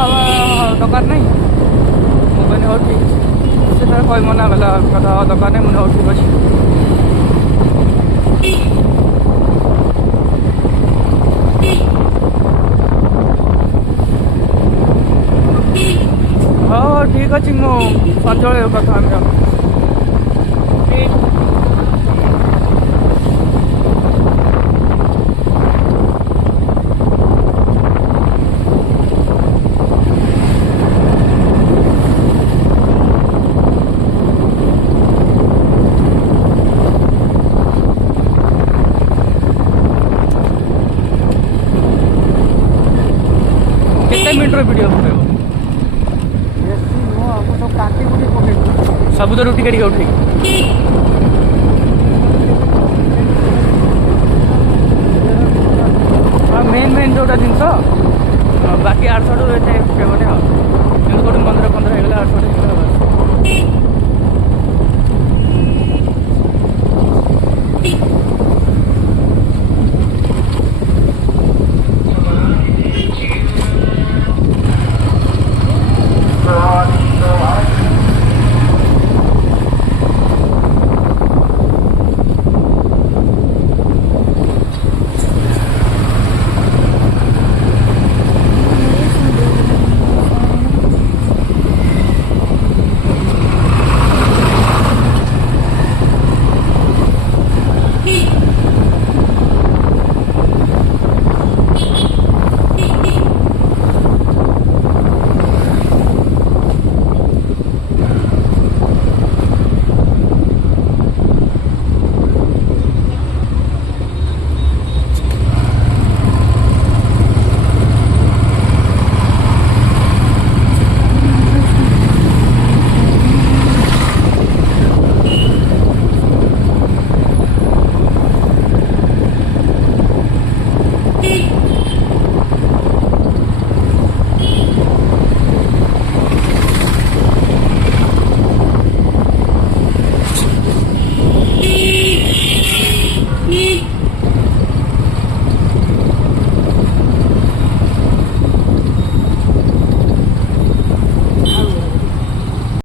हवा दरकार नहीं मैंने हो ठीक से तार कई मना कला कथा हवा दरकार नहीं मैंने हो ठीक अच्छे हाँ ठीक अच्छे मु संजय कथा मिनट वीडियो पकेब सब तो रुटी काटिक उठे मेन मेन जोटा जिनस बाकी 800 पकेबनी गोटे मंदिर फंदिर हो 800